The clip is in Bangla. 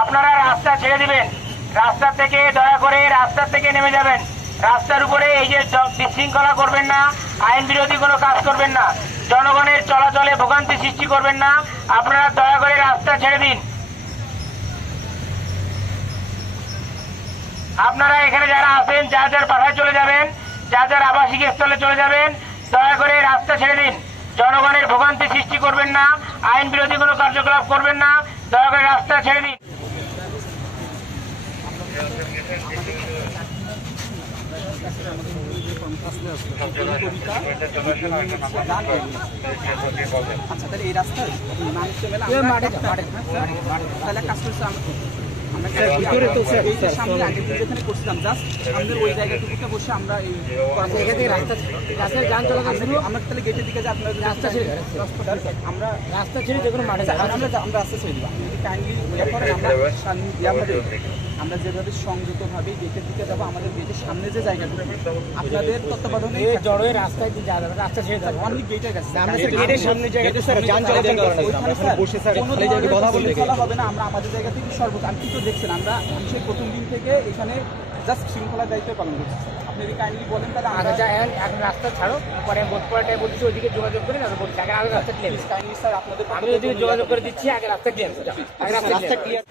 আপনারা রাস্তা ছেড়ে দিবেন। রাস্তা থেকে দয়া করে রাস্তা থেকে নেমে যাবেন। রাস্তার উপরে এই যে বিশৃঙ্খলা করবেন না, আইন বিরোধী কোনো কাজ করবেন না, জনগণের চলাচলে ভোগান্তি সৃষ্টি করবেন না। আপনারা দয়া করে রাস্তা ছেড়ে দিন। আপনারা এখানে যারা আছেন যার যার বাসায় চলে যাবেন, যার যার আবাসিক স্থলে চলে যাবেন। দয়া করে রাস্তা ছেড়ে দিন। জনগণের ভোগান্তি সৃষ্টি করবেন না, আইন বিরোধী কোনো কার্যকলাপ করবেন না। দয়া করে রাস্তা ছেড়ে দিন। আচ্ছা, তাহলে এই রাস্তার তাহলে কাজ করছে যেখানে করছিলাম জাস্ট আমাদের ওই জায়গাটুকুতে বসে আমরা এই আমরা তাহলে গেটের দিকে যে আপনার রাস্তা ছেড়ে আমরা রাস্তা ছেড়ে যে কোনো মাঠে আমরা রাস্তা ছেড়ে দিব। কাইন্ডলি আমরা যেভাবে সংযতভাবে গেটের দিকে যাবো, আমাদের গেটের সামনে যে জায়গাটুকু আপনাদের তত্ত্বাবধানে রাস্তায় রাস্তা ছেড়ে যাবো অনলি গেটের কাছে গেটের সামনে হবে না। আমরা আমাদের জায়গা থেকে সর্বোচ্চ আপনি তো দেখছেন আমরা সেই প্রথম দিন থেকে এখানে জাস্ট শৃঙ্খলা দায়িত্ব পালন করছি। আপনি যদি কাইন্ডলি বলেন তাহলে এখন রাস্তা ছাড়ো, পরে বোধপড়াটায় বলছি ওইদিকে যোগাযোগ করে না বলছি আগে রাস্তা ক্লিয়ার। কাইন্ডলি স্যার আপনাদের আমি ওইদিকে যোগাযোগ করে দিচ্ছি, আগে রাস্তা ক্লিয়ার।